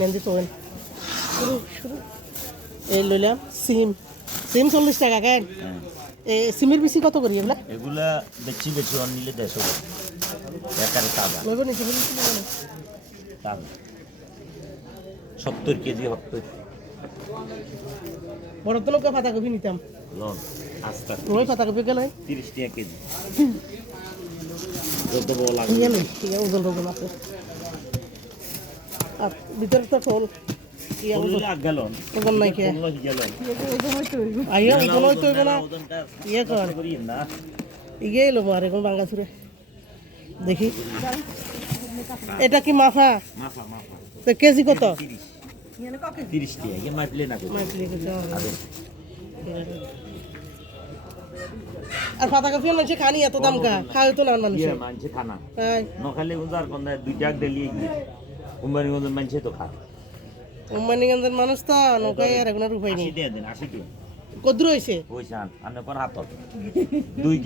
দেন দি তোন শুরু শুরু এই লইলাম সিম সিম 40 টাকা কেন এই সিমের বেশি কত করি এগুলা এগুলা বেচি অন নিলে 150 একারে তাজা লইব নি সিমের বেশি লইব তাজা 70 কেজি 70 বড় তো লোক পাতাকপি নিতাম লন আস্তা ওই পাতাকপি গেল 30 টাকা কেজি যত বড় লাগে ইয়ে লই ইয়ে ওজন ওজন আছে আর ভিতরে তো ফল ইয়ে ওজন গেলন ওজন নাই কে গেলন আইয়া ওজন হইতো না ইয়ে কর করি না ইয়ে এলো মারে কোন বাঙ্গাসুরে দেখি এটা কি মাফা মাফা মাফা তো কেজি কত 30 টাকা ইয়ে মাইপলে না কই আরে আর পাতাকপি মানুষ খানি এত দাম কা খায় তো না মানুষ ইয়ে মানছে খানা নখালে উজার কোন দুই টাকা দিলি কুমারগঞ্জ মানছে তো খা উম্মানিগঞ্জের মানুষ তো নৌকায় আর এখন আর উপায় নেই 80 টাকা দিন 80 টাকা কদ্দুর হয়েছে ওইসান আনে কোন হাতত দুই